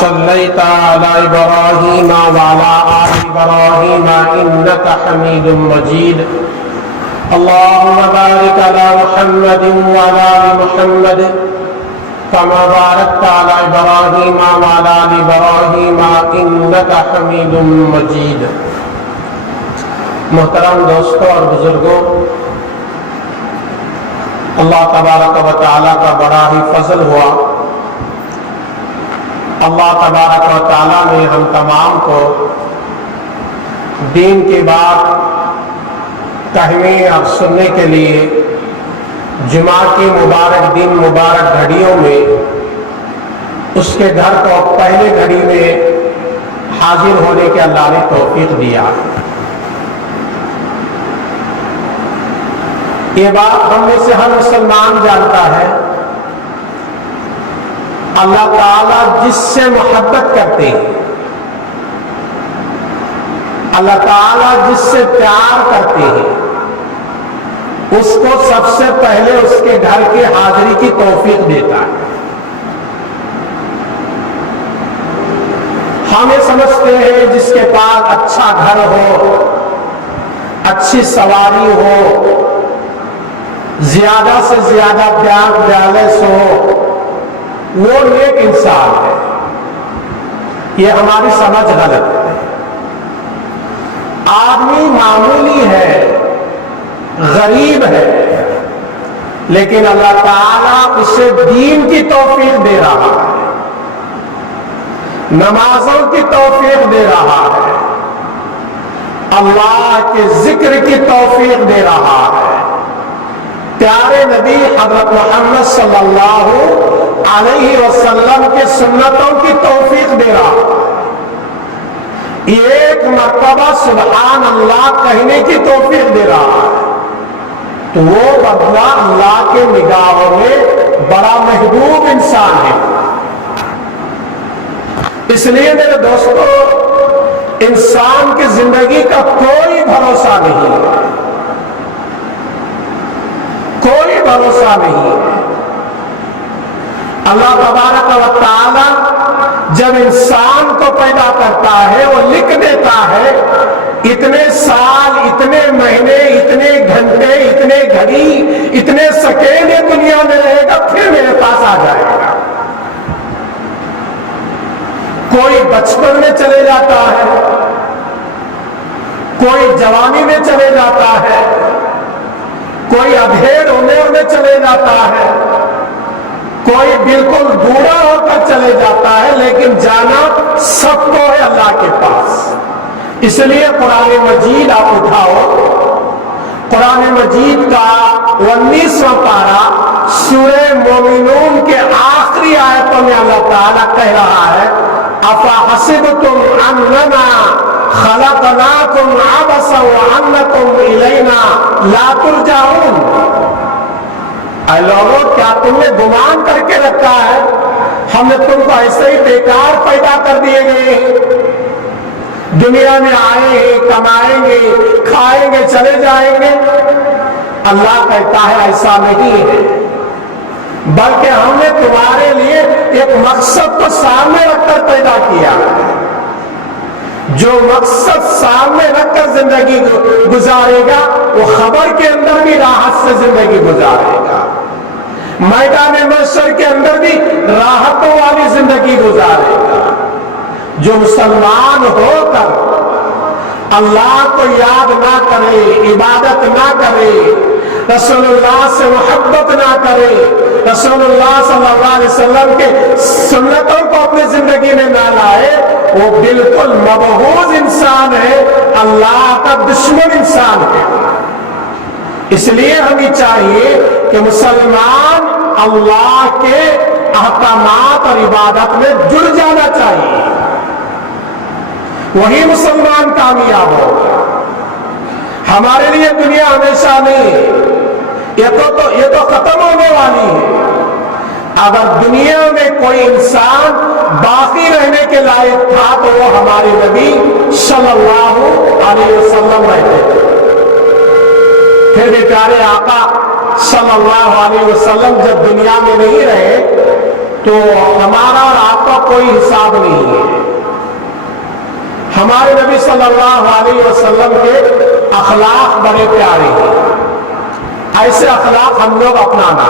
صليت على إبراهيم وعلى آل إبراهيم إنك حميد مجيد. اللهم بارك على محمد وعلى آل محمد كما باركت على إبراهيم وعلى آل إبراهيم إنك حميد مجيد. محترم دوستوں اور بزرگوں، اللہ تبارک و تعالیٰ کا بڑا ہی فضل ہوا. اللہ تبارک و تعالیٰ نے ہم تمام کو دین کی بات کہنے اور سننے کے لیے جمعہ کی مبارک دن مبارک گھڑیوں میں اس کے گھر کو پہلے گھڑی میں حاضر ہونے کے اللہ نے توفیق دیا. یہ بات ہم میں سے ہر مسلمان جانتا ہے، اللہ تعالیٰ جس سے محبت کرتے ہیں، اللہ تعالیٰ جس سے پیار کرتے ہیں، اس کو سب سے پہلے اس کے گھر کی حاضری کی توفیق دیتا ہے. ہم یہ سمجھتے ہیں جس کے پاس اچھا گھر ہو، اچھی سواری ہو، زیادہ سے زیادہ بینک بیلنس ہو، وہ نیک انسان ہے. یہ ہماری سمجھ غلط ہے. آدمی معمولی ہے، غریب ہے، لیکن اللہ تعالیٰ اسے دین کی توفیق دے رہا ہے، نمازوں کی توفیق دے رہا ہے، اللہ کے ذکر کی توفیق دے رہا ہے، پیارے نبی حضرت محمد صلی اللہ علیہ وسلم کے سنتوں کی توفیق دے رہا ہے، ایک مرتبہ سبحان اللہ کہنے کی توفیق دے رہا ہے. تو وہ بندہ اللہ کے نگاہوں میں بڑا محبوب انسان ہے. اس لیے میرے دوستو، انسان کی زندگی کا کوئی بھروسہ نہیں ہے، کوئی بھروسہ نہیں ہے. اللہ تبارک و تعالی جب انسان کو پیدا کرتا ہے وہ لکھ دیتا ہے اتنے سال، اتنے مہینے، اتنے گھنٹے، اتنے گھڑی، اتنے سیکنڈ یہ دنیا میں رہے گا، پھر میرے پاس آ جائے گا. کوئی بچپن میں چلے جاتا ہے، کوئی جوانی میں چلے جاتا ہے، کوئی ادھیڑ عمر میں چلے جاتا ہے، کوئی بالکل بوڑھا ہو کر چلے جاتا ہے، لیکن جانا سب کو ہے اللہ کے پاس. اس لیے قرآن مجید آپ اٹھاؤ، قرآن مجید کا 19واں پارہ سورہ مومنون کے آخری آیتوں میں اللہ تعالیٰ کہہ رہا ہے اَفَحَسِبْتُمْ أَنَّمَا خَلَقْنَاكُمْ عَبَثًا وَأَنَّكُمْ إِلَيْنَا لَا تُرْجَعُونَ. اے لوگوں، کیا تم نے گمان کر کے رکھا ہے ہم نے تم کو ایسے ہی بیکار پیدا کر دیے گئے ہیں؟ دنیا میں آئے ہیں، کمائیں گے، کھائیں گے، چلے جائیں گے. اللہ کہتا ہے ایسا نہیں ہے، بلکہ ہم نے تمہارے لیے ایک مقصد کو سامنے رکھ کر پیدا کیا. جو مقصد سامنے رکھ کر زندگی گزارے گا وہ خبر کے اندر بھی راحت سے زندگی گزارے گا، میدان محشر کے اندر بھی راحتوں والی زندگی گزارے گا. جو مسلمان ہو کر اللہ کو یاد نہ کرے، عبادت نہ کرے، رسول اللہ سے محبت نہ کرے، رسول اللہ صلی اللہ علیہ وسلم کے سنتوں کو اپنی زندگی میں نہ لائے، وہ بالکل مبہوت انسان ہے، اللہ کا دشمن انسان ہے. اس لیے ہمیں چاہیے کہ مسلمان اللہ کے احکامات اور عبادت میں جڑ جانا چاہیے، وہی مسلمان کامیاب ہوگا. ہمارے لیے دنیا ہمیشہ نہیں، یہ تو ختم ہونے والی ہے. اگر دنیا میں کوئی انسان باقی رہنے کے لائق تھا تو وہ ہمارے نبی صلی اللہ علیہ وسلم رہتے تھے. پھر بھی پیارے آقا صلی اللہ علیہ وسلم جب دنیا میں نہیں رہے تو تو ہمارا اور آپ کا کوئی حساب نہیں ہے. ہمارے نبی صلی اللہ علیہ وسلم کے اخلاق بڑے پیارے ہیں. ایسے اخلاق ہم لوگ اپنانا.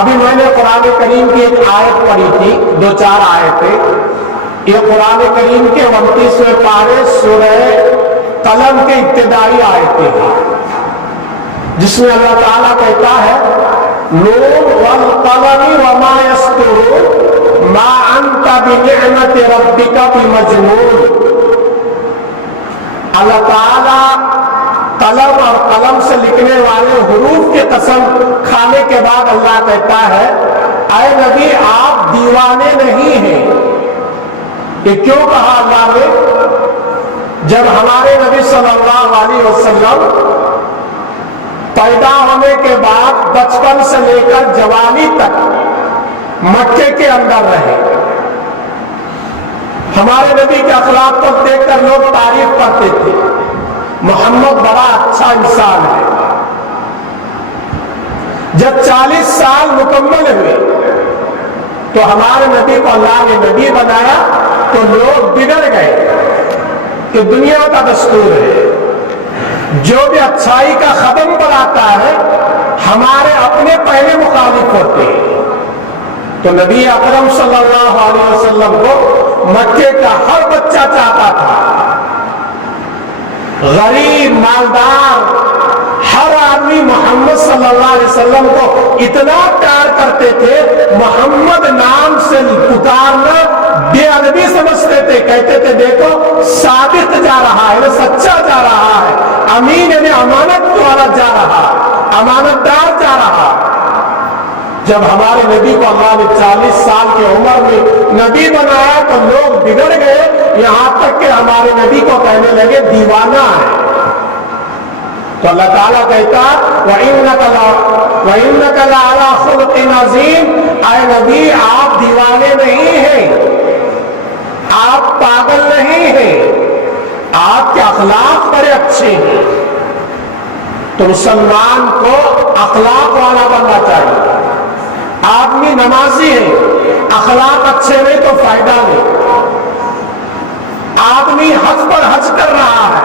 ابھی میں نے قرآن کریم کی ایک آیت پڑھی تھی، 2-4 آیتیں. یہ قرآن کریم کے 29ویں پارے سورہ قلم کے ابتدائی آیتیں ہیں، جس میں اللہ تعالیٰ کہتا ہے نون والقلم وما یسطرون ما انت بنعمت ربک بمجنون. اللہ تعالیٰ قلم اور قلم سے لکھنے والے حروف کی قسم کھانے کے بعد اللہ کہتا ہے اے نبی آپ دیوانے نہیں ہیں. یہ کیوں کہا اللہ نے؟ جب ہمارے نبی صلی اللہ علیہ وسلم پیدا ہونے کے بعد بچپن سے لے کر جوانی تک مکے کے اندر رہے، ہمارے نبی کے اخلاق کو دیکھ کر لوگ تعریف کرتے تھے محمد بڑا اچھا انسان ہے. جب 40 سال مکمل ہوئے تو ہمارے نبی کو اللہ نے نبی بنایا تو لوگ بگڑ گئے کہ دنیا کا دستور ہے جو بھی اچھائی کا قدم بڑھاتا ہے ہمارے اپنے پہلے مخالف ہوتے ہیں. تو نبی اکرم صلی اللہ علیہ وسلم کو مکے کا ہر بچہ چاہتا تھا. غریب مالدار ہر آدمی محمد صلی اللہ علیہ وسلم کو اتنا پیار کرتے تھے، محمد نام سے پکارنا بے ادبی سمجھتے تھے. کہتے تھے دیکھو صادق جا رہا ہے، سچا جا رہا ہے، امین یعنی امانت والا جا رہا ہے، امانت دار جا رہا ہے. جب ہمارے نبی کو اللہ نے 40 سال کی عمر میں نبی بنایا تو لوگ بگڑ گئے، یہاں تک کہ ہمارے نبی کو کہنے لگے دیوانہ ہے. تو اللہ تعالیٰ کہتا وَإِنَّكَ لَعَلَىٰ خُلُقٍ عَظِيمٍ، اے نبی آپ دیوانے نہیں ہیں، آپ پاگل نہیں ہیں، آپ کے اخلاق بڑے اچھے ہیں. تو مسلمان کو اخلاق والا بننا چاہیے. آدمی نمازی ہے، اخلاق اچھے نہیں تو فائدہ نہیں. آدمی حج پر حج کر رہا ہے،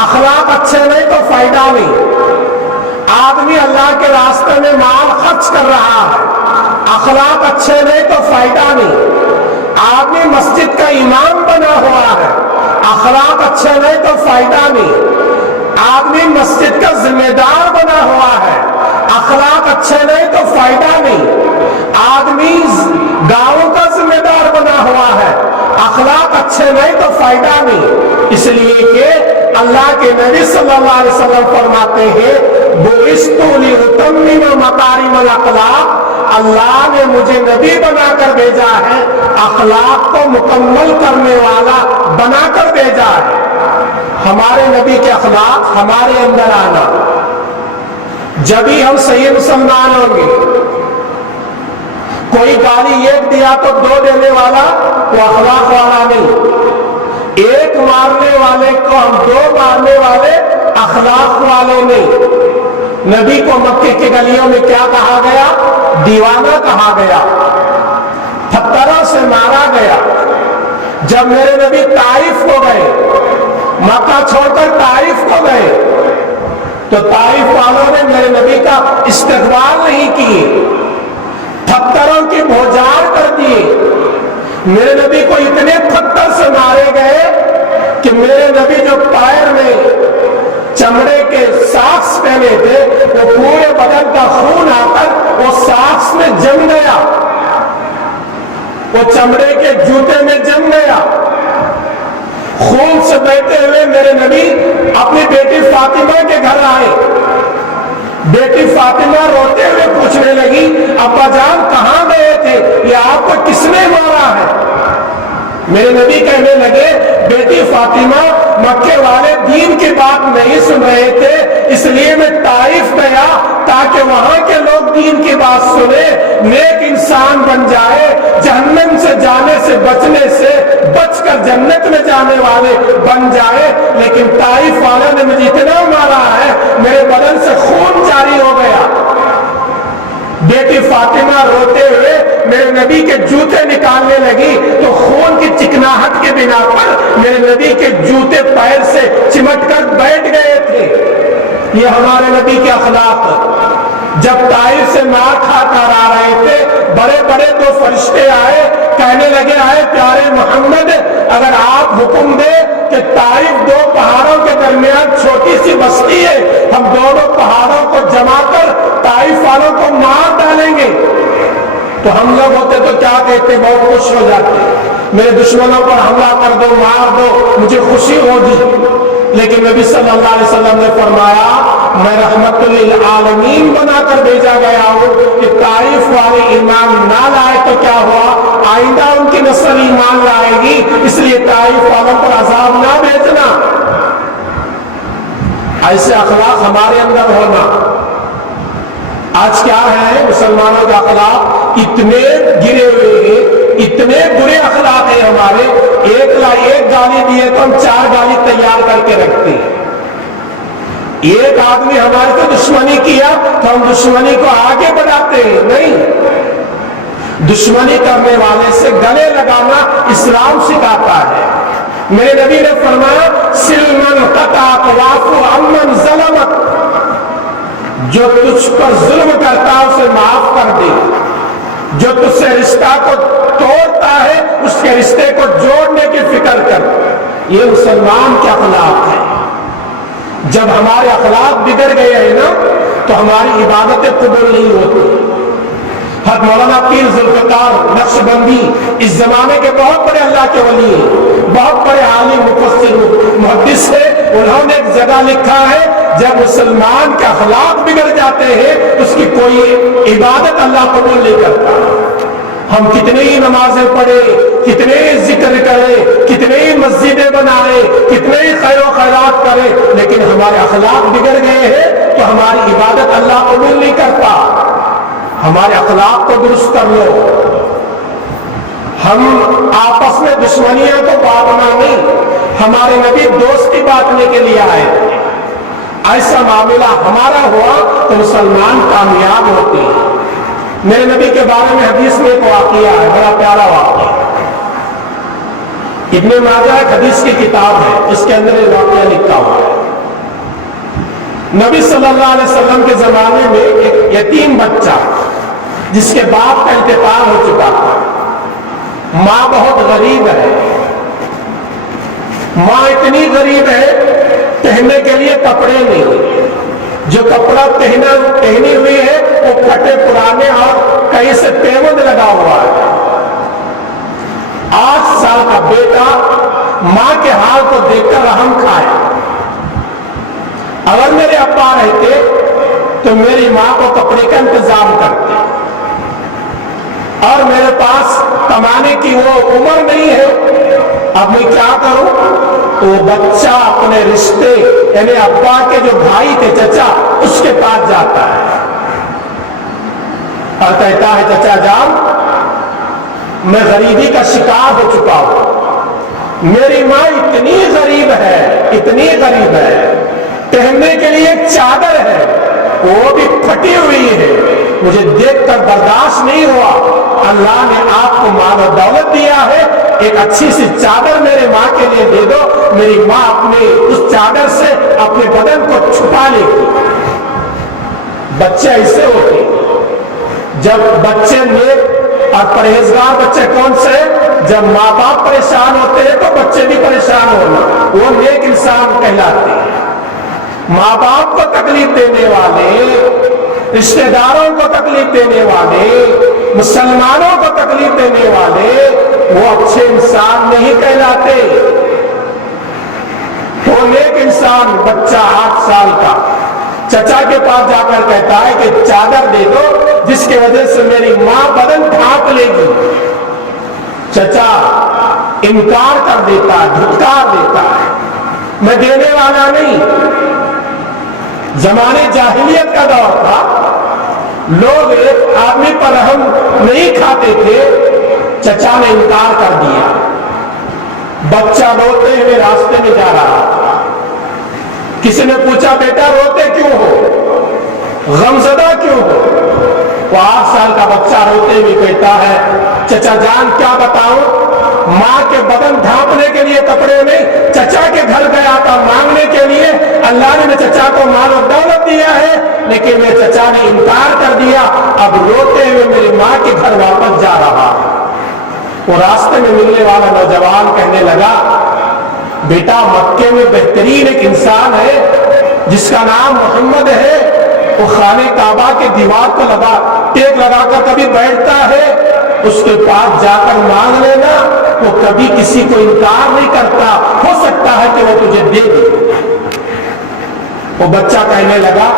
اخلاق اچھے نہیں تو فائدہ نہیں. آدمی اللہ کے راستے میں مال خرچ کر رہا ہے، اخلاق اچھے نہیں تو فائدہ نہیں. آدمی مسجد کا امام بنا ہوا ہے، اخلاق اچھے نہیں تو فائدہ نہیں. آدمی مسجد کا ذمہ دار بنا ہوا ہے، اخلاق اچھے نہیں تو فائدہ نہیں. آدمی گاؤں کا ذمہ دار بنا ہوا ہے، اخلاق اچھے نہیں تو فائدہ نہیں. اس لیے کہ اللہ کے نبی صلی اللہ علیہ وسلم فرماتے ہیں بُعِثْتُ لِأُتَمِّمَ مَكَارِمَ الْأَخْلَاقِ، اللہ نے مجھے نبی بنا کر بھیجا ہے، اخلاق کو مکمل کرنے والا بنا کر بھیجا ہے. ہمارے نبی کے اخلاق ہمارے اندر آنا، جبھی ہم صحیح مسلمان ہوں گے. کوئی گالی ایک دیا تو 2 دینے والا وہ اخلاق والا نہیں. ایک مارنے والے کو ہم 2 مارنے والے اخلاق والے نہیں. نبی کو مکے کی گلیوں میں کیا کہا گیا؟ دیوانہ کہا گیا، پتھروں سے مارا گیا. جب میرے نبی طائف کو گئے، مکہ چھوڑ کر طائف کو گئے، تو طائف والوں نے میرے نبی کا استقبال نہیں کیے، پتھروں کی بوجھار کر دیے. میرے نبی کو اتنے پتھر سے مارے گئے کہ میرے نبی جو پیر میں چمڑے کے ساکس پہنے تھے وہ پورے بدن کا خون آ کر وہ ساکس میں جم گیا، وہ چمڑے کے جوتے میں جم گیا. خون سے بہتے ہوئے میرے نبی اپنی بیٹی فاطمہ کے گھر آئے. بیٹی فاطمہ روتے ہوئے پوچھنے لگی ابا جان کہاں گئے تھے، یہ آپ کو کس نے مارا ہے؟ میرے نبی کہنے لگے بیٹی فاطمہ مکے والے دین کی بات نہیں سن رہے تھے، اس لیے میں طائف گیا تاکہ وہاں کے لوگ دین کی بات سنیں، نیک انسان بن جائے، جہنم سے جانے سے بچنے سے بچ کر جنت میں جانے والے بن جائے. لیکن طائف والوں نے مجھے اتنا مارا ہے میرے بدن سے خون جاری ہو گیا. بیٹی فاطمہ روتے ہوئے میرے نبی کے جوتے نکالنے لگی تو خون کی چکناہٹ کے بنا پر میرے نبی کے جوتے پیر سے چمٹ کر بیٹھ گئے تھے۔ یہ ہمارے نبی کے اخلاق۔ جب طائف سے مار کھا کر آ رہے تھے، بڑے بڑے دو فرشتے آئے، کہنے لگے آئے پیارے محمد، اگر آپ حکم دے کہ طائف دو پہاڑوں کے درمیان چھوٹی سی بستی ہے، ہم دونوں پہاڑوں کو جما کر طائف والوں کو مار ڈالیں گے، تو ہم لوگ ہوتے تو کیا کہتے؟ بہت خوش ہو جاتے، میرے دشمنوں پر حملہ کر دو، مار دو، مجھے خوشی ہوگی۔ لیکن نبی صلی اللہ علیہ وسلم نے فرمایا میں رحمت للعالمین بنا کر بھیجا گیا ہوں کہ طائف والے ایمان نہ لائے تو کیا ہوا؟ آئندہ ان کی نسل ایمان لائے گی، اس لیے طائف والوں پر عذاب نہ بھیجنا۔ ایسے اخلاق ہمارے اندر ہونا۔ آج کیا ہے مسلمانوں کا اخلاق؟ اتنے گرے ہوئے ہیں، اتنے برے اخلاق ہیں ہمارے، ایک گالی دیے تو ہم 4 گالی تیار کر کے رکھتے ہیں۔ ایک آدمی ہمارے سے دشمنی کیا تو ہم دشمنی کو آگے بڑھاتے ہیں، نہیں۔ دشمنی کرنے والے سے گلے لگانا اسلام سکھاتا ہے۔ میرے نبی نے فرمایا سلمن قطعت وعفو عمن ظلمت، جو تجھ پر ظلم کرتا ہے اسے معاف کر دے، جو تجھ سے رشتہ کو توڑتا ہے اس کے رشتے کو جوڑنے کی فکر کر۔ یہ مسلمان کے اخلاق ہے۔ جب ہمارے اخلاق بگڑ گئے ہیں نا تو ہماری عبادتیں قبول نہیں ہوتی۔ حضرت مولانا پیر ذوالفقار نقشبندی اس زمانے کے بہت بڑے اللہ کے ولی ہیں، بہت بڑے عالم مفسر محدث ہیں، انہوں نے ایک جگہ لکھا ہے جب مسلمان کے اخلاق بگڑ جاتے ہیں اس کی کوئی عبادت اللہ قبول نہیں کرتا۔ ہم کتنے ہی نمازیں پڑھیں، کتنے ہی ذکر کریں، کتنے ہی مسجدیں بنائیں، کتنے ہی خیر و خیرات کریں، لیکن ہمارے اخلاق بگڑ گئے ہیں تو ہماری عبادت اللہ قبول نہیں کرتا۔ ہمارے اخلاق کو درست کر لو۔ ہم آپس میں دشمنیاں کو بانٹنا نہیں، ہمارے نبی دوستی بانٹنے کے لیے آئے تھے۔ ایسا معاملہ ہمارا ہوا تو مسلمان کامیاب ہوتے ہیں۔ میرے نبی کے بارے میں حدیث میں ایک واقعہ ہے، بڑا پیارا واقعہ۔ ابن ماجہ ایک حدیث کی کتاب ہے، اس کے اندر یہ واقعہ لکھا ہوا ہے۔ نبی صلی اللہ علیہ وسلم کے زمانے میں ایک یتیم بچہ جس کے باپ کا انتقال ہو چکا تھا، ماں بہت غریب ہے، ماں اتنی غریب ہے پہننے کے لیے کپڑے نہیں، جو کپڑا پہنی ہوئی ہے وہ پھٹے پرانے اور کہیں سے پیوند لگا ہوا ہے۔ 8 سال کا بیٹا ماں کے حال کو دیکھ کر رحم کھائے، اگر میرے ابا رہتے تو میری ماں کو کپڑے کا انتظام کرتے، اور میرے پاس کمانے کی وہ عمر نہیں ہے، اب میں کیا کروں؟ تو بچہ اپنے رشتے یعنی ابا کے جو بھائی تھے چچا اس کے پاس جاتا ہے اور کہتا ہے چچا جان میں غریبی کا شکار ہو چکا ہوں، میری ماں اتنی غریب ہے، اتنی غریب ہے، پہننے کے لیے ایک چادر ہے وہ بھی پھٹی ہوئی ہے، مجھے دیکھ کر برداشت نہیں ہوا، اللہ نے آپ کو مال و دولت دیا ہے، ایک اچھی سی چادر میرے ماں کے لیے دے دو، میری ماں اپنے اس چادر سے اپنے بدن کو چھپا لے گی۔ بچے ایسے ہوتے جب بچے نیک اور پرہیزگار بچے کون سے؟ جب ماں باپ پریشان ہوتے ہیں تو بچے بھی پریشان ہونا، وہ نیک انسان کہلاتے ہیں۔ ماں باپ کو تکلیف دینے والے، رشتہ داروں کو تکلیف دینے والے، مسلمانوں کو تکلیف دینے والے وہ اچھے انسان نہیں کہلاتے۔ وہ نیک انسان بچہ 8 سال کا چچا کے پاس جا کر کہتا ہے کہ چادر دے دو جس کی وجہ سے میری ماں بدن ڈھانپ لے گی، چچا انکار کر دیتا ہے، دھتکار دیتا ہے، میں دینے والا نہیں۔ زمانے جاہلیت کا دور تھا، لوگ ایک آدمی پر رحم نہیں کھاتے تھے، چچا نے انکار کر دیا، بچہ روتے ہوئے راستے میں جا رہا تھا، کسی نے پوچھا بیٹا روتے کیوں ہو، غمزدہ کیوں ہو؟ وہ 8 سال کا بچہ روتے ہوئے کہتا ہے چچا جان کیا بتاؤں، ماں کے بدن ڈھانپنے کے لیے کپڑے نہیں، چچا کے گھر گیا تھا مانگنے کے لیے، اللہ نے چچا کو مال و دولت دیا ہے لیکن میرے چچا نے انکار کر دیا، اب روتے ہوئے میری ماں کے گھر واپس جا رہا۔ وہ راستے میں ملنے والا نوجوان کہنے لگا بیٹا مکے میں بہترین ایک انسان ہے جس کا نام محمد ہے، وہ خانہ کعبہ کے دیوار کو ٹیک لگا کر کبھی بیٹھتا ہے، اس کے پاس جا کر مانگ لینا، وہ کبھی کسی کو انکار نہیں کرتا، ہو سکتا ہے کہ وہ تجھے دے دے۔ وہ بچہ کہنے لگا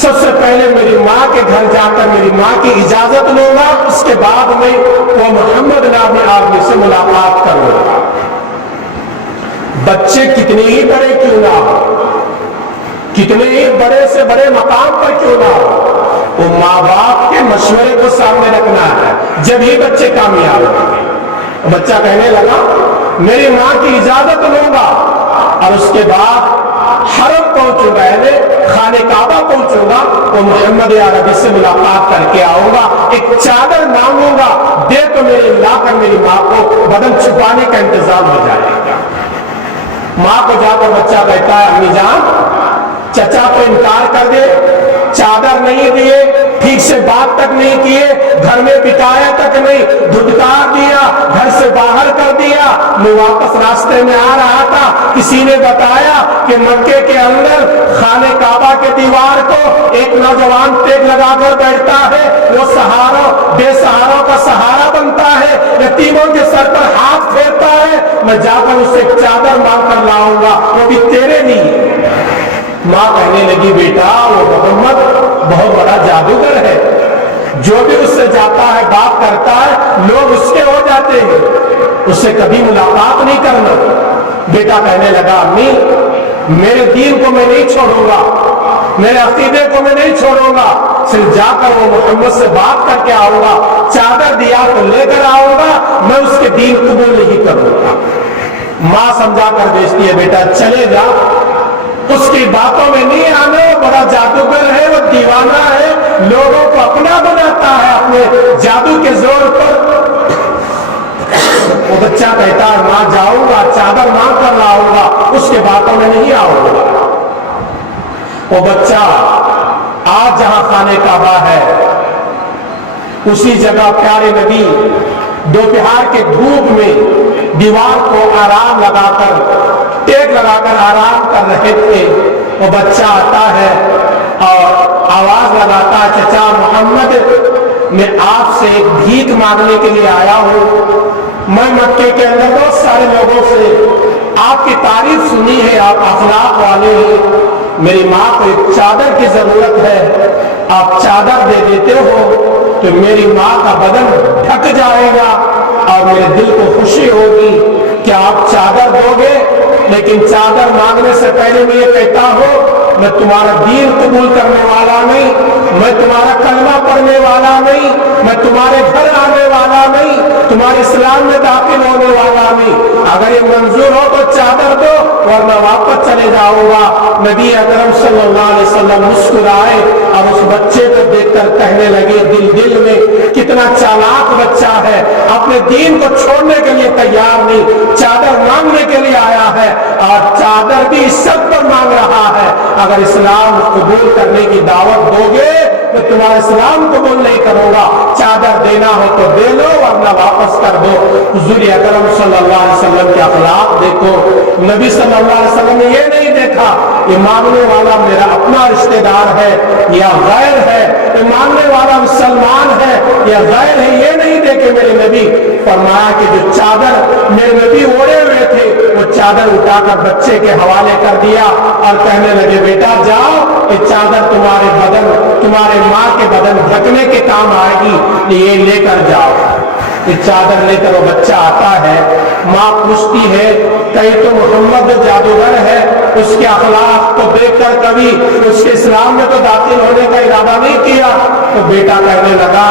سب سے پہلے میری ماں کے گھر جا کر میری ماں کی اجازت لوں گا، اس کے بعد میں وہ محمد نامی آدمی سے ملاقات کروں گا۔ بچے کتنے ہی بڑے کیوں نہ ہو، کتنے ہی بڑے سے بڑے مقام پر کیوں نہ ہو، وہ ماں باپ کے مشورے کو سامنے رکھنا ہے، جب ہی بچے کامیاب ہوں۔ بچہ کہنے لگا میری ماں کی اجازت لوں گا اور اس کے بعد حرم پہنچوں گا، یعنی خانہ کعبہ پہنچوں گا، وہ محمد عربی سے ملاقات کر کے آؤں گا، ایک چادر مانگوں گا، دے تو میری لا کر میری ماں کو بدن چھپانے کا انتظام ہو جائے گا۔ ماں کو جا کر بچہ کہتا ہے امی جان چچا تو انکار کر دے، چادر نہیں دیے، ٹھیک سے بات تک نہیں کیے، گھر میں بٹایا تک نہیں، دھتکار دیا، گھر سے باہر کر دیا۔ میں واپس راستے میں آ رہا تھا، کسی نے بتایا کہ مکے کے اندر خانہ کعبہ کے دیوار کو ایک نوجوان ٹیک لگا کر بیٹھتا ہے، وہ سہاروں بے سہاروں کا سہارا بنتا ہے، یتیموں کے سر پر ہاتھ پھیرتا ہے، میں جا کر اسے ایک چادر مانگ کر لاؤں گا، وہ بھی تیرے لیے۔ ماں کہنے لگی بیٹا وہ محمد بہت بڑا جادوگر ہے، جو بھی اس سے جاتا ہے بات کرتا ہے لوگ اس کے ہو جاتے ہیں، اس سے کبھی ملاقات نہیں کرنا۔ بیٹا کہنے لگا امی میرے دین کو میں نہیں چھوڑوں گا، میرے عقیدے کو میں نہیں چھوڑوں گا، صرف جا کر وہ محمد سے بات کر کے آؤں گا، چادر دیا تو لے کر آؤں گا، میں اس کے دین قبول نہیں کروں گا۔ ماں سمجھا کر بھیجتی ہے بیٹا چلے جا، اس کی باتوں میں نہیں آنا، وہ بڑا جادوگر ہے، وہ دیوانہ ہے، لوگوں کو اپنا بناتا ہے اپنے جادو کے زور پر۔ وہ بچہ کہتا ہے ماں جاؤں گا، چادر مانگ کر لاؤں گا، اس کے باتوں میں نہیں آؤں گا۔ وہ بچہ آج جہاں خانہ کعبہ ہے اسی جگہ پیارے نبی دوپہر کے دھوپ میں دیوار کو آرام لگا کر ٹیک لگا کر آرام کر رہے تھے۔ وہ بچہ آتا ہے اور آواز لگاتا ہے چچا محمد میں آپ سے ایک بھیک مانگنے کے لیے آیا ہوں، میں مکے کے اندر بہت سارے لوگوں سے آپ کی تعریف سنی ہے، آپ اخلاق والے ہیں، میری ماں کو ایک چادر کی ضرورت ہے، آپ چادر دے دیتے ہو تو میری ماں کا بدن ڈھک جائے گا اور میرے دل کو خوشی ہوگی۔ کیا آپ چادر دو گے؟ لیکن چادر مانگنے سے پہلے میں یہ کہتا ہوں میں تمہارا دین قبول کرنے والا نہیں، میں تمہارا کلمہ پڑھنے والا نہیں، میں تمہارے گھر آنے والا نہیں، تمہارے اسلام میں داخل ہونے والا نہیں، اگر یہ منظور ہو تو چادر دو ورنہ واپس چلے جاؤں گا۔ نبی اکرم صلی اللہ علیہ وسلم مسکرائے اور اس بچے کو دیکھ کر کہنے لگے دل میں کتنا چالاک بچہ ہے، اپنے دین کو چھوڑنے کے لیے تیار نہیں، چادر مانگنے کے لیے آیا ہے اور چادر بھی عزت پر مانگ رہا ہے۔ اگر اسلام قبول کرنے کی دعوت دو گے میں تمہارا اسلام قبول نہیں کروں گا، چادر دینا ہو تو دے لو ورنہ واپس کر دو۔ حضور اکرم صلی اللہ علیہ وسلم کے اخلاق دیکھو، نبی صلی اللہ علیہ وسلم نے یہ نہیں دیکھا یہ مانگنے والا میرا اپنا رشتہ دار ہے یا غیر ہے، یہ مانگنے والا مسلمان ہے یا غیر ہے، یہ نہیں دیکھے میرے نبی۔ فرمایا کہ جو چادر میرے نبی اوڑے ہوئے تھے وہ چادر اٹھا کر بچے کے حوالے کر دیا اور کہنے لگے بیٹا جاؤ، یہ چادر تمہارے بدن تمہارے ماں کے بدن ڈھکنے کے کام آئے گی، یہ لے کر جاؤ۔ یہ چادر لے کر وہ بچہ آتا ہے، ماں پوچھتی ہے کہیں تو محمد جادوگر ہے، اس کے اخلاق کو دیکھ کر کبھی اس کے اسلام میں تو داخل ہونے کا ارادہ نہیں کیا؟ تو بیٹا کہنے لگا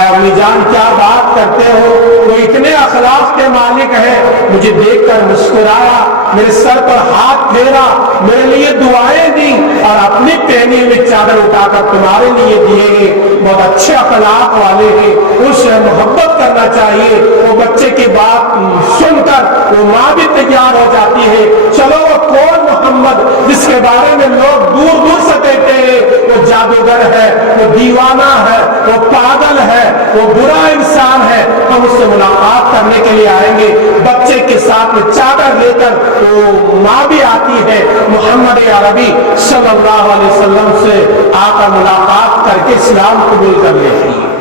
اے امی جان کیا بات کرتے ہو، وہ اتنے اخلاق کے مالک ہے، مجھے دیکھ کر مسکرایا میرے سر پر ہاتھ پھیرا، میرے لیے دعائیں دی اور اپنی پہنی ہوئی چادر اٹھا کر تمہارے لیے دیے ہیں۔ بہت اچھے اخلاق والے ہیں، ان سے محبت کرنا چاہیے۔ وہ بچے کی بات سن کر وہ ماں بھی تیار ہو جاتی ہے، چلو وہ کون محمد جس کے بارے میں لوگ دور دور سے کہتے ہیں وہ جادوگر ہے، وہ دیوانہ ہے، وہ پاگل ہے، وہ برا انسان ہے، ہم اس سے ملاقات کرنے کے لیے آئیں گے۔ بچے کے ساتھ میں چادر لے کر وہ ماں بھی آتی ہے، محمد عربی صلی اللہ علیہ وسلم سے آ کر ملاقات کر کے اسلام قبول کر لیتی ہے۔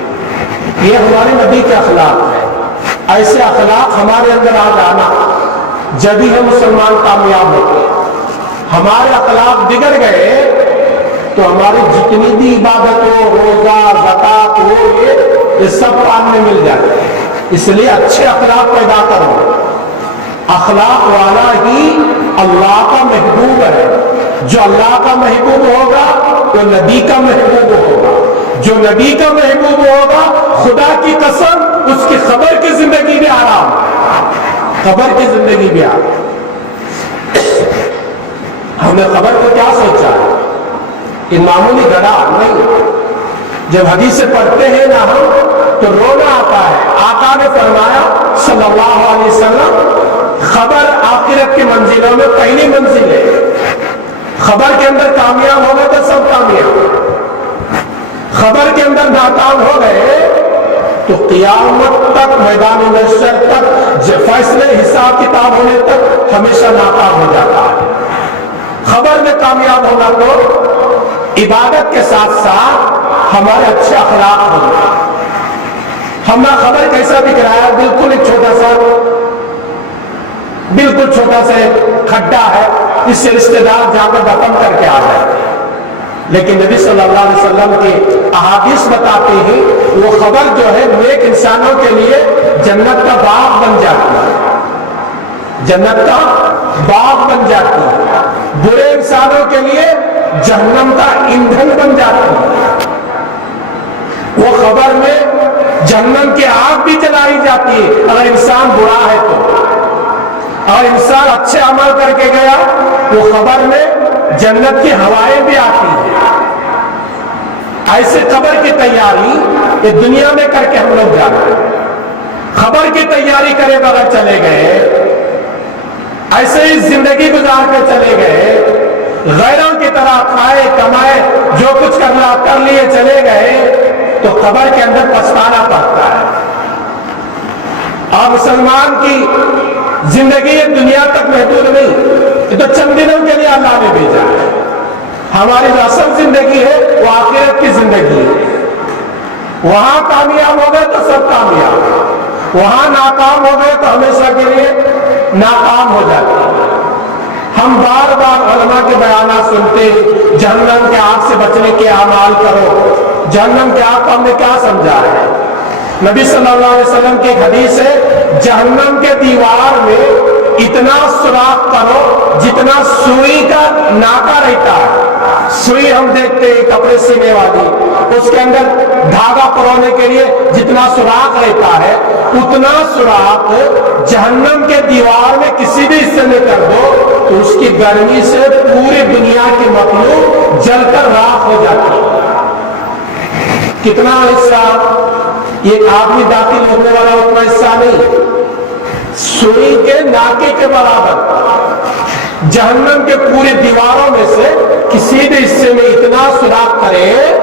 یہ ہمارے نبی کے اخلاق ہے۔ ایسے اخلاق ہمارے اندر آ جانا جب ہی ہم مسلمان کامیاب ہوتے ہیں۔ ہمارے اخلاق بگڑ گئے تو ہماری جتنی بھی عبادت ہو، روزہ، زکات ہو، یہ سب کام میں مل جاتے ہیں۔ اس لیے اچھے اخلاق پیدا کرو۔ اخلاق والا ہی اللہ کا محبوب ہے۔ جو اللہ کا محبوب ہوگا وہ نبی کا محبوب ہوگا۔ جو نبی کا محبوب ہوگا، خدا کی قسم اس کی خبر کی زندگی بھی آرام، خبر کی زندگی بھی آرام۔ ہم نے خبر کو کیا سوچا ہے؟ یہ معمولی گڑھا نہیں۔ جب حدیثیں پڑھتے ہیں نا ہم تو رونا آتا ہے۔ آقا نے فرمایا صلی اللہ علیہ وسلم، خبر آخرت کی منزلوں میں پہلی منزل ہے۔ خبر کے اندر کامیاب ہو گئے تو سب کامیاب، خبر کے اندر ناکام ہو گئے تو قیامت تک، میدان محشر تک، فیصلے حساب کتاب ہونے تک ہمیشہ ناکام ہو جاتا ہے۔ خبر میں کامیاب ہونا تو عبادت کے ساتھ ساتھ ہمارے اچھے اخلاق ہونا۔ ہم نے خبر کیسا دکھ رہا ہے؟ بالکل ایک چھوٹا سا کھڈا ہے، اس سے رشتے دار جا کر دفن کر کے آ جاتے ہیں۔ لیکن نبی صلی اللہ علیہ وسلم کے احادیث بتاتے ہیں وہ خبر جو ہے نیک انسانوں کے لیے جنت کا باغ بن جاتی ہے، جنت کا باغ بن جاتی ہے۔ برے انسانوں کے لیے جہنم کا ایندھن بن جاتی ہے۔ وہ خبر میں جہنم کی آگ بھی جلائی جاتی ہے اگر انسان برا ہے تو۔ اور انسان اچھے عمل کر کے گیا وہ خبر میں جنت کی ہوائیں بھی آتی ہیں۔ ایسے خبر کی تیاری یہ دنیا میں کر کے ہم لوگ جانا ہے۔ خبر کی تیاری کرے بغیر چلے گئے، ایسے ہی زندگی گزار کے چلے گئے، غیروں کی طرح کھائے کمائے جو کچھ کرنا کر لیے چلے گئے تو خبر کے اندر پچھتانا پڑتا ہے۔ اور مسلمان کی زندگی دنیا تک محدود نہیں، یہ تو چند دنوں کے لیے اللہ نے بھیجا ہے۔ ہماری جو اصل زندگی ہے وہ آخرت کی زندگی ہے۔ وہاں کامیاب ہو گئے تو سب کامیاب، وہاں ناکام ہو گئے تو ہمیشہ کے لیے ناکام ہو جاتے ہیں۔ ہم بار بار علماء کے بیانات سنتے ہیں، جہنم کے آگ سے بچنے کے اعمال کرو۔ جہنم کے آگ کو ہم نے کیا سمجھا ہے؟ نبی صلی اللہ علیہ وسلم کی ایک حدیث ہے، جہنم کے دیوار میں اتنا سوراخ کرو جتنا سوئی کا ناکا رہتا ہے۔ سوئی ہم دیکھتے ہیں کپڑے سینے والی، اس کے اندر دھاگا پرونے کے لیے جتنا سوراخ رہتا ہے اتنا سوراخ جہنم کے دیوار میں کسی بھی حصے میں کر دو تو اس کی گرمی سے پوری دنیا کی مخلوق جل کر راکھ ہو جاتی ہے۔ کتنا حصہ؟ ایک آدمی داخل ہونے والا اتنا حصہ نہیں، سوئی کے ناکے کے برابر جہنم کے پورے دیواروں میں سے کسی بھی حصے میں اتنا سوراخ کرے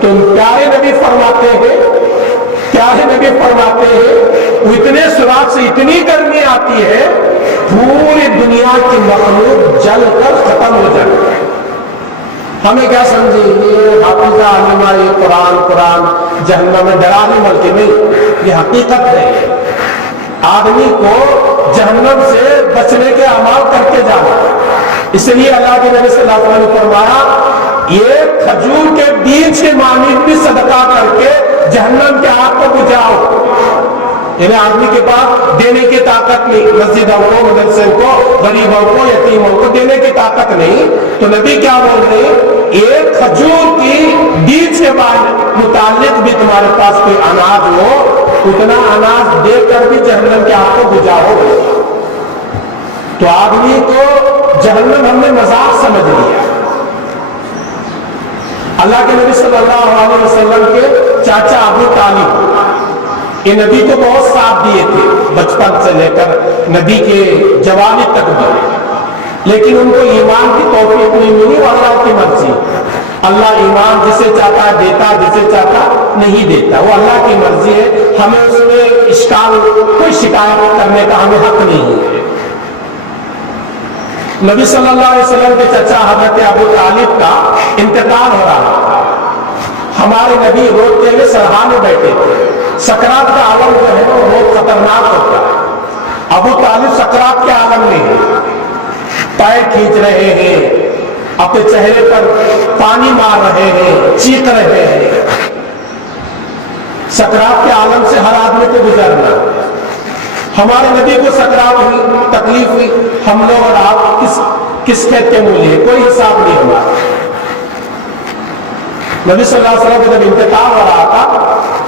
تو پیارے نبی فرماتے ہیں وہ اتنے سوراخ سے اتنی گرمی آتی ہے پوری دنیا کی مخلوق جل کر ختم ہو جاتی ہے۔ ہمیں کیا سمجھے یہ حافظہ علمہ یہ قرآن جہنم میں ڈرانے بلکہ نہیں، یہ حقیقت ہے۔ آدمی کو جہنم سے بچنے کے اعمال کر کے جانا، اس لیے اللہ کے نبی صلی اللہ علیہ وسلم نے فرمایا یہ کھجور کے بیج کے مانند بھی صدقہ کر کے جہنم کے آگ کو بجھاؤ۔ یعنی آدمی کے پاس دینے کی طاقت نہیں، مسجدوں کو، مدرسے کو، غریبوں کو، یتیموں کو دینے کی طاقت نہیں، تو نبی کیا بول رہے ہیں ایک کھجور کی بیج کے متعلق بھی تمہارے پاس کوئی اناج ہو اتنا اناج دے کر بھی جہنم کے آگ کو بجھاؤ۔ تو آدمی کو جہنم ہم نے مذاق سمجھ لیا. اللہ کے نبی صلی اللہ علیہ وسلم کے چاچا ابو طالب یہ نبی کو بہت ساتھ دیے تھے بچپن سے لے کر نبی کے جوانی تک بھی, لیکن ان کو ایمان کی توفیق نہیں ملی. وہ اللہ کی مرضی, اللہ ایمان جسے چاہتا ہے دیتا, جسے چاہتا نہیں دیتا, وہ اللہ کی مرضی ہے. ہمیں اس میں اشکال کوئی شکایت کرنے کا ہمیں حق نہیں ہے. نبی صلی اللہ علیہ وسلم کے چچا حضرت ابو طالب کا انتقال ہو رہا تھا. ہمارے نبی روتے ہوئے سرحانے بیٹھے تھے. سکرات کا عالم جو ہے وہ بہت خطرناک ہوتا ہے. ابو طالب سکرات کے عالم میں ہے, پیر کھینچ رہے ہیں, اپنے چہرے پر پانی مار رہے ہیں, چیخ رہے ہیں. سکرات کے عالم سے ہر آدمی کو گزرنا. ہمارے نبی کو سکرات ہوئی, تکلیف ہوئی, ہم لوگ اور آپ کس کھیت کے مول ہیں, کوئی حساب نہیں ہمارا. نبی صلی اللہ علیہ وسلم کو جب انتقال ہو رہا تھا,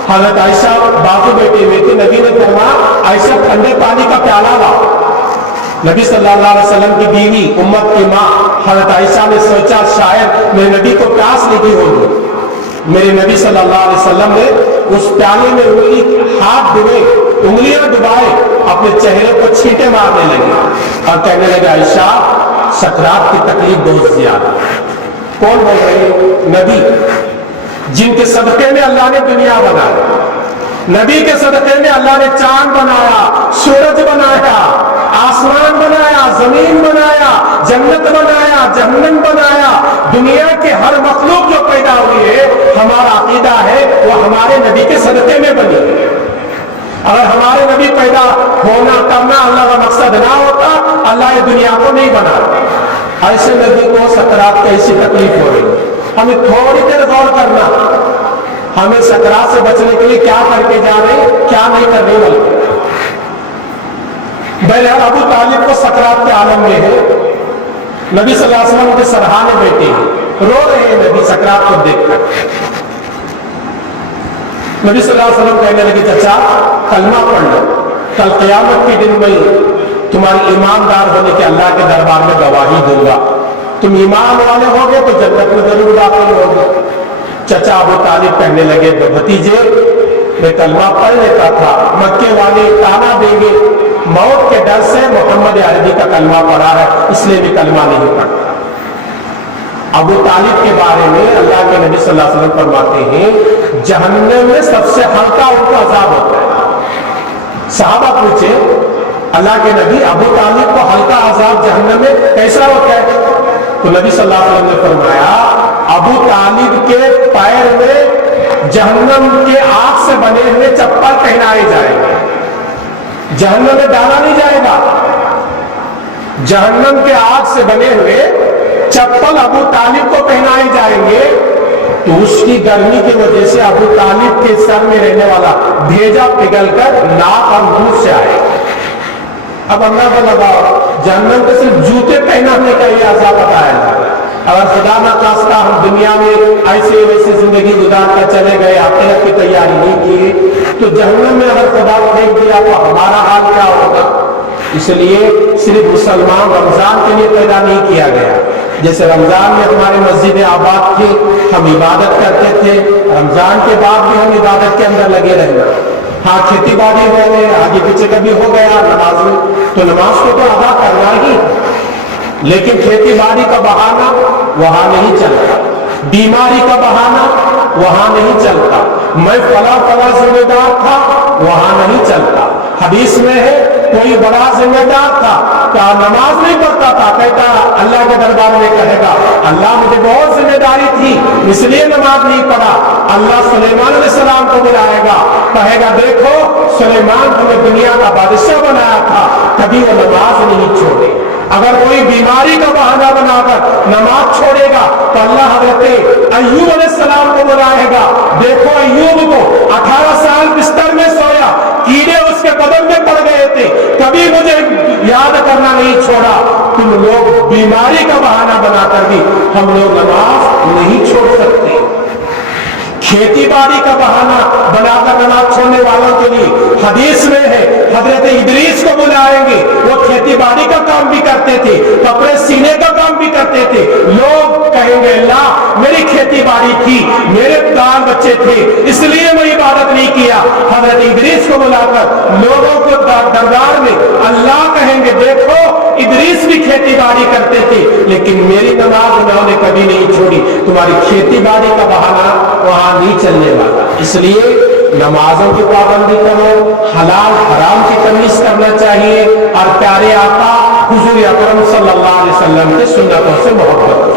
حضرت عائشہ بازو بیٹھے ہوئے تھے. نبی نے فرمایا عائشہ ٹھنڈے پانی کا پیالہ لاؤ. نبی صلی اللہ علیہ وسلم کی بیوی, امت کی ماں حضرت عائشہ نے سوچا شاید میرے نبی کو پیاس لگی ہوگی. میرے نبی صلی اللہ علیہ وسلم نے اس پیالے میں انگلی ہاتھ ڈبے, انگلیاں ڈبائے, اپنے چہرے کو چھینٹے مارنے لگے اور کہنے لگے عائشہ سکرات کی تکلیف بہت زیادہ. کون بول رہے ہیں؟ نبی, جن کے صدقے میں اللہ نے دنیا بنایا, نبی کے صدقے میں اللہ نے چاند بنایا, سورج بنایا, آسمان بنایا, زمین بنایا, جنت بنایا, جہنم بنایا. دنیا کے ہر مخلوق جو پیدا ہوئی ہے, ہمارا عقیدہ ہے وہ ہمارے نبی کے صدقے میں بنی. اگر ہمارے نبی پیدا ہونا کرنا اللہ کا مقصد نہ ہوتا, اللہ یہ دنیا کو نہیں بناتا. ایسے نبی کو سکرات کی ایسی تکلیف ہو رہی. ہمیں تھوڑی دیر غور کرنا, ہمیں سکرات سے بچنے کے لیے کیا کر کے جا رہے ہیں, کیا نہیں کر رہے. بلکہ بہرحال ابو طالب کو سکرات کے عالم میں ہے. نبی صلی اللہ علیہ وسلم کے سرحانے بیٹھے ہیں, رو رہے ہیں نبی سکرات کو دیکھ کر. نبی صلی اللہ علیہ وسلم کہنے لگے چچا کلمہ پڑھ لو, کل قیامت کے دن میں تمہاری ایماندار ہونے کے اللہ کے دربار میں گواہی دوں گا. تم ایمان والے ہوگے تو جنت میں ضرور داخل ہوگے. چچا ابو طالب کہنے لگے بھتیجے میں کلمہ پڑھ لیتا تھا, مکے والے تانا دیں گے, موت کے ڈر سے محمد عربی کا کلمہ پڑھا ہے, اس لیے بھی کلمہ نہیں پڑھتا. ابو طالب کے بارے میں اللہ کے نبی صلی اللہ علیہ وسلم فرماتے ہیں جہنم میں سب سے ہلکا ان کو عذاب ہوتا ہے. صحابہ پوچھے اللہ کے نبی ابو طالب کو ہلکا عذاب جہنم میں کیسا ہوتا ہے؟ تو نبی صلی اللہ علیہ وسلم نے فرمایا ابو طالب کے پیر میں جہنم کے آگ سے بنے ہوئے چپل پہنائے جائیں گے. جہنم میں ڈالا نہیں جائے گا, جہنم کے آگ سے بنے ہوئے چپل ابو طالب کو پہنائے جائیں گے. تو اس کی گرمی کی وجہ سے ابو طالب کے سر میں رہنے والا بھیجا پگھل کر ناک اور منہ سے آئے. اب اللہ کو لگاؤ جہنم کے صرف جوتے پہنانے کا یہ عذاب بتایا جا رہا ہے. اگر خدا نہ خواستہ ہم دنیا میں ایسے ویسے زندگی گزار کر چلے گئے, آخرت کی تیاری نہیں کی, تو جہنم میں اگر خدا کو دیکھ دیا تو ہمارا حال کیا ہوگا. اس لیے صرف مسلمان رمضان کے لیے پیدا نہیں کیا گیا. جیسے رمضان میں ہمارے مسجد آباد تھے, ہم عبادت کرتے تھے, رمضان کے بعد بھی ہم عبادت کے اندر لگے رہنا. ہاں کھیتی باڑی میں آگے پیچھے کبھی ہو گیا نماز میں, تو نماز کو تو ادا کرنا ہی, لیکن کھیتی باڑی کا بہانہ وہاں نہیں چلتا, بیماری کا بہانہ وہاں نہیں چلتا, میں فلاں ذمہ دار تھا وہاں نہیں چلتا. حدیث میں ہے کوئی بڑا ذمہ دار تھا, کیا نماز نہیں پڑھتا تھا, کہتا اللہ کے دربار میں کہے گا اللہ مجھے بہت ذمہ داری تھی اس لیے نماز نہیں پڑھا. اللہ سلیمان علیہ السلام کو بلائے گا, کہے گا دیکھو سلیمان ہمیں دنیا کا بادشاہ بنایا تھا, کبھی وہ نماز نہیں چھوڑے. اگر کوئی بیماری کا بہانہ بنا کر نماز چھوڑے گا تو اللہ حضرت ایوب علیہ السلام کو بلائے گا, دیکھو ایوب کو 18 سال بستر میں سویا, کیڑے اس کے بدن میں پڑ گئے تھے, کبھی مجھے یاد کرنا نہیں چھوڑا. تم لوگ بیماری کا بہانہ بنا کر بھی ہم لوگ نماز نہیں چھوڑ سکتے. کھیتی باڑی کا بہانہ بنا کر نماز چھوڑنے والوں کے لیے حدیث میں ہے حضرت ادریس کو بلائیں گے, وہ کھیتی باڑی کا کام بھی کھیتی باڑی تھی, میرے بال بچے تھے, اس لیے میں عبادت نہیں کیا. حضرت ادریس کو بلا کر لوگوں کو دربار میں اللہ کہیں گے دیکھو ادریس بھی کھیتی باڑی کرتے تھے لیکن میری نماز انہوں نے کبھی نہیں چھوڑی, تمہاری کھیتی باڑی کا بہانہ وہاں نہیں چلنے والا. اس لیے نمازوں کی پابندی کرو, حلال حرام کی تمیز کرنا چاہیے, اور پیارے آقا حضور اکرم صلی اللہ علیہ وسلم کے سنتوں سے محبت کرو.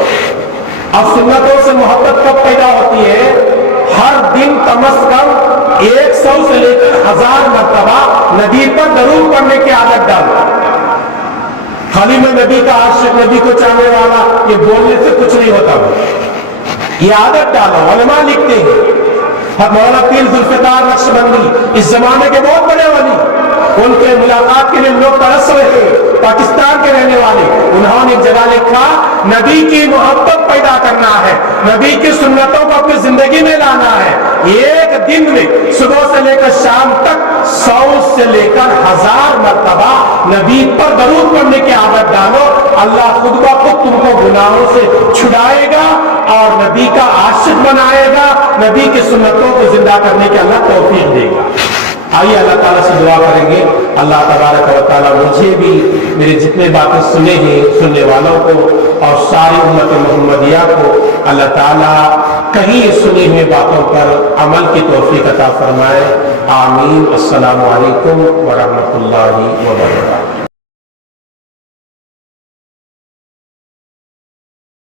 اب سنتوں سے محبت کب پیدا ہوتی ہے؟ ہر دن کم از کم 100 سے لے کر 1000 مرتبہ نبی پر درود پڑھنے کی عادت ڈالو. خالی میں نبی کا عاشق, نبی کو چاہنے والا, یہ بولنے سے کچھ نہیں ہوتا. یہ عادت ڈالو. علماء لکھتے ہیں مولانا پیر ذوالفقار نقشبندی اس زمانے کے بہت بڑے ولی, ان کے ملاقات کے لیے لوگ ترس رہے تھے, پاکستان کے رہنے والے, انہوں نے ایک جگہ لکھا نبی کی محبت پیدا کرنا ہے, نبی کی سنتوں کو اپنی زندگی میں لانا ہے. ایک دن میں صبح سے لے کر شام تک 100 سے لے کر 1000 مرتبہ نبی پر درود پڑھنے کی عادت ڈالو. اللہ خود بخود تم کو گناہوں سے چھڑائے گا اور نبی کا عاشق بنائے گا, نبی کی سنتوں کو زندہ کرنے کی اللہ توفیق دے گا. آئیے اللہ تعالیٰ سے دعا کریں گے, اللہ تبارک و تعالیٰ مجھے بھی, میرے جتنے باتیں سنے ہیں سننے والوں کو اور ساری امت محمدیہ کو اللہ تعالیٰ کہیں سنی ہوئی باتوں پر عمل کی توفیق عطا فرمائے. آمین. السلام علیکم ورحمۃ اللہ وبرکاتہ.